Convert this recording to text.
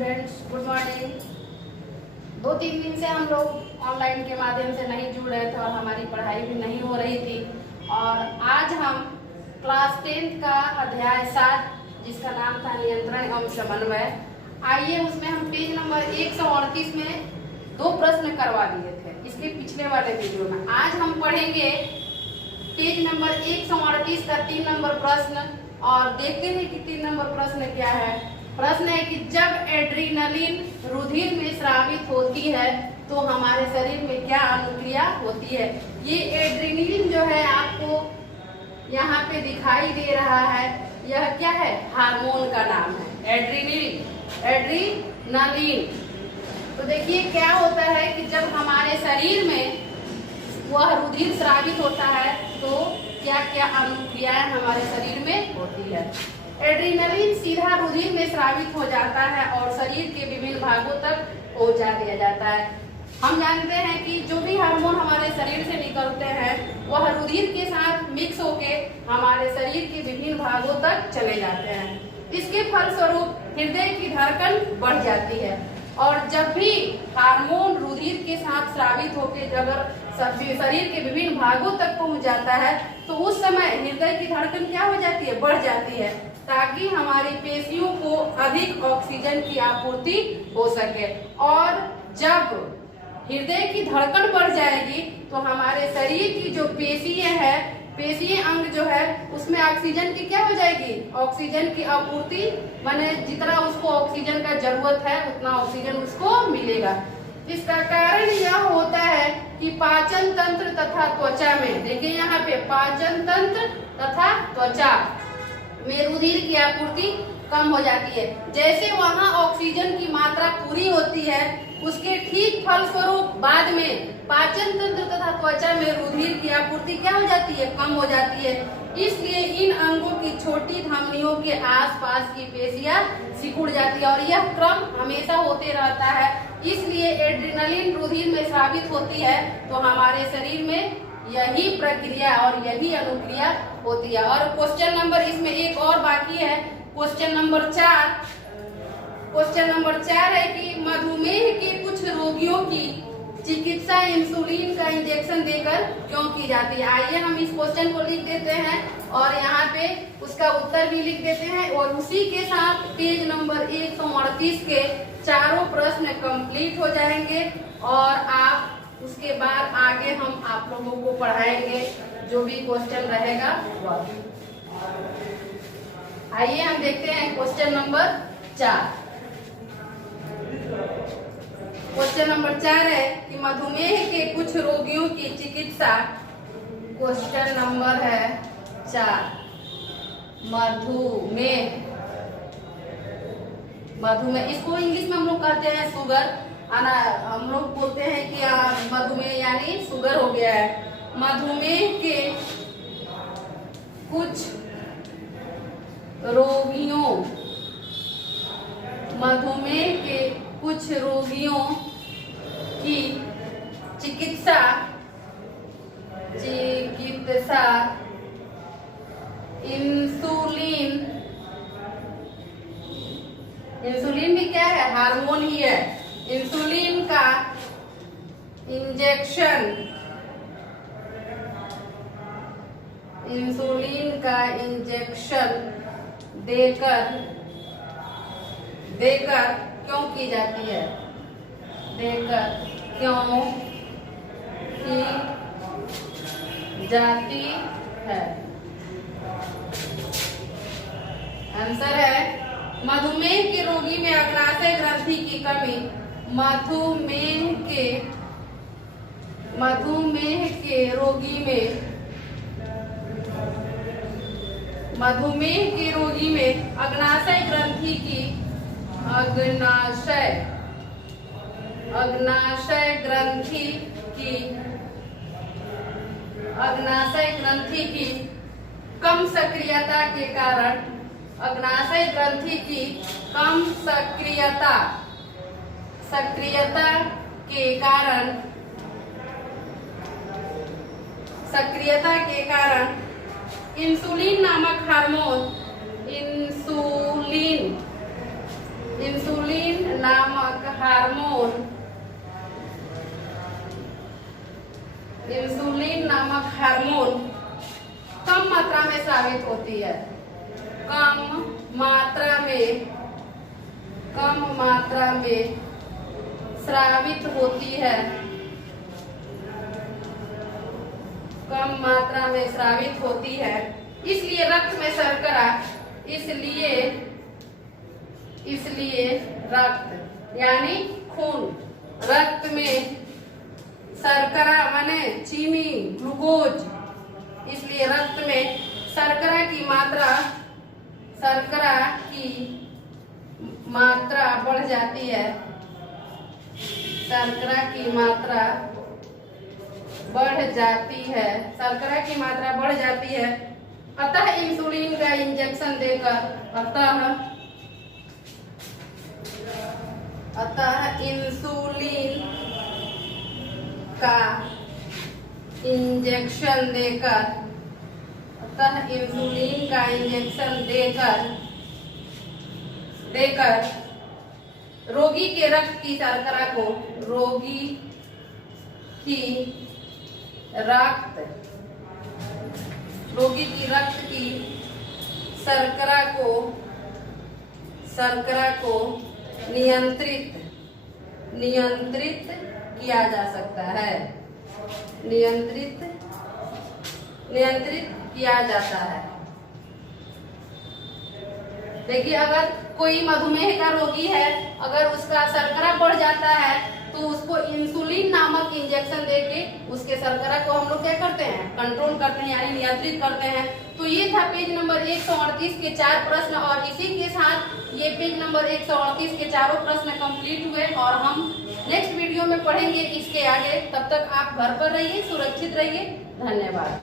Students, good morning. 2-3 दिन से हम लोग ऑनलाइन के माध्यम से नहीं जुड़ रहे थे और हमारी पढ़ाई भी नहीं हो रही थी। और आज हम क्लास 10 का अध्याय 7 जिसका नाम था नियंत्रण एवं समन्वय, आइए उसमें हम पेज नंबर 138 में 2 प्रश्न करवा दिए थे इसके पिछले वाले वीडियो में। आज हम पढ़ेंगे पेज नंबर 138 का 3 नंबर प्रश्न और देखते हैं कि 3 नंबर प्रश्न क्या है। प्रश्न है कि जब एड्रीनलिन रुधिर में स्रावित होती है तो हमारे शरीर में क्या अनुक्रिया होती है। ये एड्रीनलिन जो है आपको यहाँ पे दिखाई दे रहा है, यह क्या है, हार्मोन का नाम है एड्रीनलिन। तो देखिए क्या होता है कि जब हमारे शरीर में वह रुधिर स्रावित होता है तो क्या क्या अनुक्रियाएं हमारे शरीर में होती है। एड्रीनलिन सीधा रुधिर में स्रावित हो जाता है और शरीर के विभिन्न भागों तक पहुंचा दिया जाता है। हम जानते हैं कि जो भी हार्मोन हमारे शरीर से निकलते हैं वह रुधिर के साथ मिक्स होके हमारे शरीर के विभिन्न भागों तक चले जाते हैं। इसके फलस्वरूप हृदय की धड़कन बढ़ जाती है और जब भी हार्मोन रुधिर के साथ स्रावित होकर अगर शरीर के विभिन्न भागों तक पहुंच जाता है तो उस समय हृदय की धड़कन क्या हो जाती है, बढ़ जाती है, ताकि हमारी पेशियों को अधिक ऑक्सीजन की आपूर्ति हो सके। और जब हृदय की धड़कन बढ़ जाएगी तो हमारे शरीर की जो पेशियां है, पेशीय अंग जो है उसमें ऑक्सीजन की क्या हो जाएगी, ऑक्सीजन की आपूर्ति, माने जितना उसको ऑक्सीजन का जरूरत है उतना ऑक्सीजन उसको मिलेगा। इसका कारण यह होता है कि पाचन तंत्र तथा त्वचा में, देखिए यहाँ पे पाचन तंत्र तथा त्वचा में रुधिर की आपूर्ति कम हो जाती है। जैसे वहाँ ऑक्सीजन की मात्रा पूरी होती है उसके ठीक फलस्वरूप बाद में पाचन तंत्र तथा त्वचा में रुधिर की आपूर्ति क्या हो जाती है, कम हो जाती है। इसलिए इन अंगों की छोटी धमनियों के आसपास की पेशियां सिकुड़ जाती है और यह क्रम हमेशा होते रहता है। इसलिए एड्रीनलिन रुधिर में स्रावित होती है तो हमारे शरीर में यही प्रक्रिया और यही अनुक्रिया होती है। और क्वेश्चन नंबर इसमें एक और बाकी है, क्वेश्चन नंबर 4। क्वेश्चन नंबर 4 है कि मधुमेह के कुछ रोगियों की चिकित्सा इंसुलिन का इंजेक्शन देकर क्यों की जाती है। आइए हम इस क्वेश्चन को लिख देते हैं और यहाँ पे उसका उत्तर भी लिख देते हैं और उसी के साथ पेज नंबर 138 के चारों प्रश्न कंप्लीट हो जाएंगे और आप उसके बाद आगे हम आप लोगों को पढ़ाएंगे जो भी क्वेश्चन रहेगा। आइए हम देखते हैं क्वेश्चन नंबर 4। क्वेश्चन नंबर 4 है कि मधुमेह के कुछ रोगियों की चिकित्सा, क्वेश्चन नंबर है 4, मधुमेह इसको इंग्लिश में हम लोग कहते हैं शुगर, हम लोग बोलते हैं कि मधुमेह यानी शुगर हो गया है। मधुमेह के कुछ रोगियों की चिकित्सा इंसुलिन भी क्या है, हार्मोन ही है। इंसुलिन का इंजेक्शन देकर क्यों की जाती है, आंसर है मधुमेह के रोगी में अग्नाशय ग्रंथि की कमी। मधुमेह के रोगी में अग्नाशय ग्रंथि की कम सक्रियता के कारण इंसुलिन नामक हार्मोन, इंसुलिन नामक हार्मोन कम मात्रा में स्रावित होती है, कम मात्रा में स्रावित होती है, कम मात्रा में स्रावित होती है। इसलिए रक्त में शर्करा, इसलिए रक्त यानी खून, रक्त में शर्करा माने चीनी, ग्लूकोज, इसलिए रक्त में शर्करा की मात्रा बढ़ जाती है, शर्करा की मात्रा बढ़ जाती है। अतः इंसुलिन का इंजेक्शन देकर, अतः इंसुलिन का इंजेक्शन देकर रोगी के रक्त की शर्करा को, रोगी की रक्त की शर्करा को नियंत्रित किया जा सकता है, नियंत्रित किया जाता है। देखिए, अगर कोई मधुमेह का रोगी है, अगर उसका शर्करा बढ़ जाता है तो उसको इंसुलिन नामक इंजेक्शन देके उसके शर्करा को हम लोग क्या करते हैं, कंट्रोल करते हैं, यानी नियंत्रित करते हैं। तो ये था पेज नंबर 138 के 4 प्रश्न, और इसी के साथ ये पेज नंबर 138 के चारों प्रश्न कंप्लीट हुए, और हम नेक्स्ट वीडियो में पढ़ेंगे इसके आगे। तब तक आप घर पर रहिए, सुरक्षित रहिए। धन्यवाद।